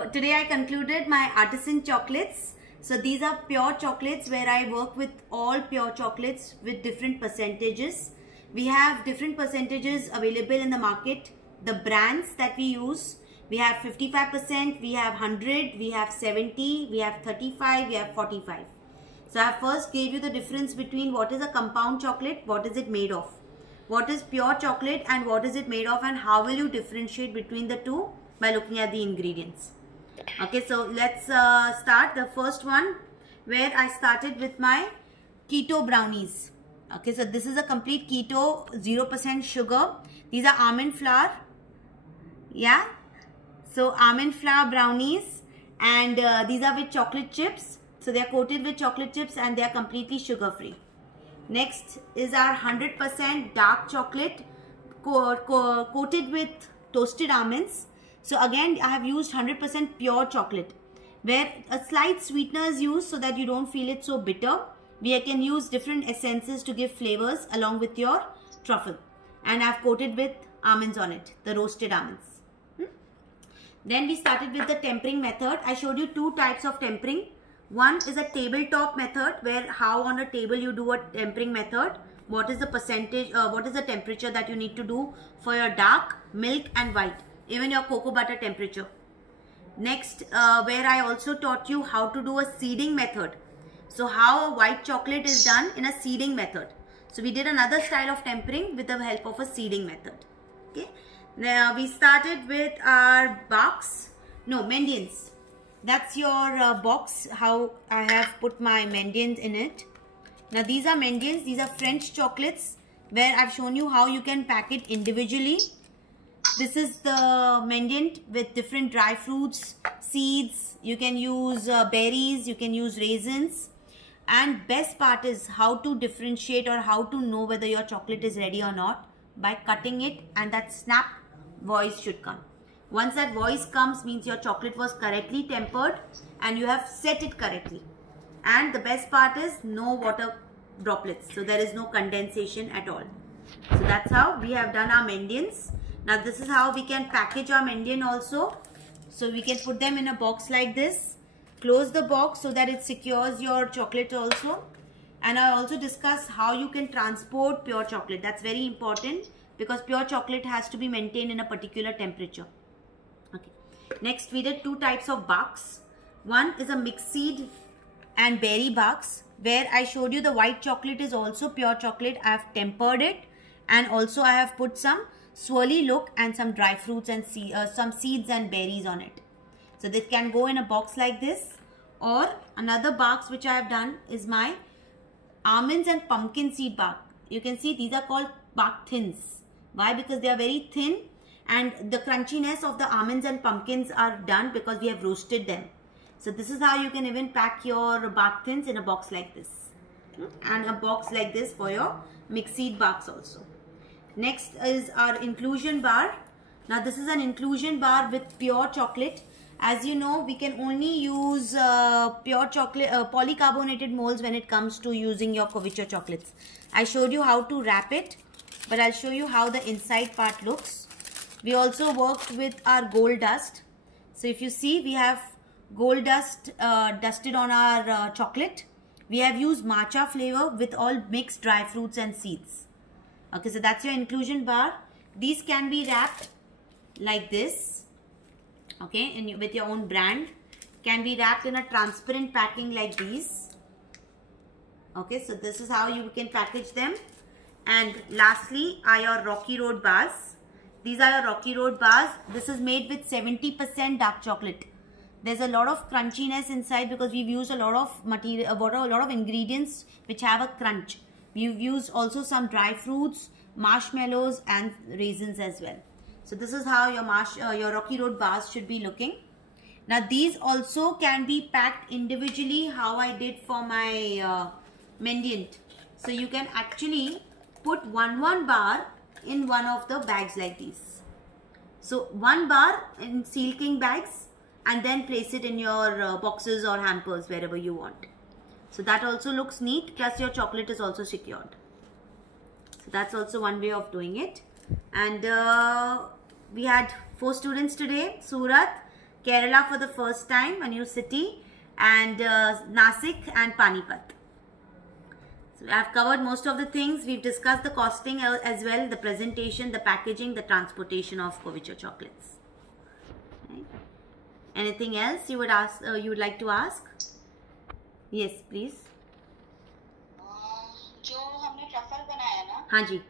Today I concluded my artisan chocolates. So these are pure chocolates where I work with all pure chocolates with different percentages. We have different percentages available in the market. The brands that we use, we have 55%, we have 100, we have 70, we have 35, we have 45. So I first gave you the difference between what is a compound chocolate, what is it made of, what is pure chocolate and what is it made of, and how will you differentiate between the two by looking at the ingredients. Okay, so let's start the first one where I started with my keto brownies. Okay, so this is a complete keto, 0% sugar. These are almond flour. Yeah, so almond flour brownies, and these are with chocolate chips. So they are coated with chocolate chips and they are completely sugar free. Next is our 100% dark chocolate coated with toasted almonds. So again, I have used 100% pure chocolate where a slight sweetener is used so that you don't feel it so bitter. We can use different essences to give flavors along with your truffle. And I've coated with almonds on it, the roasted almonds. Then we started with the tempering method. I showed you two types of tempering. One is a tabletop method where how on a table you do a tempering method. What is the percentage, what is the temperature that you need to do for your dark, milk and white. Even your cocoa butter temperature. Next, where I also taught you how to do a seeding method. So how a white chocolate is done in a seeding method. So we did another style of tempering with the help of a seeding method. Okay. Now we started with our Mendians. That's your box, how I have put my Mendians in it. Now these are Mendians, these are French chocolates where I've shown you how you can pack it individually. This is the Mendiant with different dry fruits, seeds. You can use berries, you can use raisins. And best part is how to differentiate or how to know whether your chocolate is ready or not by cutting it, and that snap voice should come. Once that voice comes means your chocolate was correctly tempered and you have set it correctly. And the best part is no water droplets. So there is no condensation at all. So that's how we have done our Mendians. Now this is how we can package our Mendian also. So we can put them in a box like this. Close the box so that it secures your chocolate also. And I also discuss how you can transport pure chocolate. That's very important because pure chocolate has to be maintained in a particular temperature. Okay. Next we did two types of barks. One is a mixed seed and berry barks where I showed you the white chocolate is also pure chocolate. I have tempered it and also I have put some swirly look and some dry fruits and some seeds and berries on it. So this can go in a box like this, or another box which I have done is my almonds and pumpkin seed bark. You can see these are called bark thins. Why? Because they are very thin and the crunchiness of the almonds and pumpkins are done because we have roasted them. So this is how you can even pack your bark thins in a box like this, and a box like this for your mixed seed barks also. Next is our inclusion bar. Now this is an inclusion bar with pure chocolate. As you know, we can only use pure chocolate, polycarbonated molds when it comes to using your couverture chocolates. I showed you how to wrap it, but I'll show you how the inside part looks. We also worked with our gold dust. So if you see, we have gold dust dusted on our chocolate. We have used matcha flavor with all mixed dry fruits and seeds. Okay, so that's your inclusion bar. These can be wrapped like this, okay, and with your own brand. Can be wrapped in a transparent packing like these. Okay, so this is how you can package them. And lastly are your Rocky Road bars. These are your Rocky Road bars. This is made with 70% dark chocolate. There's a lot of crunchiness inside because we've used a lot of material, a lot of ingredients which have a crunch. We've used also some dry fruits, marshmallows and raisins as well. So this is how your Rocky Road bars should be looking. Now these also can be packed individually, how I did for my Mendiant. So you can actually put one bar in one of the bags like these. So one bar in Seal King bags and then place it in your boxes or hampers wherever you want. So that also looks neat, plus your chocolate is also secured. So that's also one way of doing it. And we had 4 students today, Surat, Kerala for the first time, a new city, and Nasik and Panipat. So I've covered most of the things. We've discussed the costing as well, the presentation, the packaging, the transportation of Covicho chocolates. Right. Anything else you would ask? You would like to ask? Yes, please. जो हमने truffle बनाया ना, हाँ जी.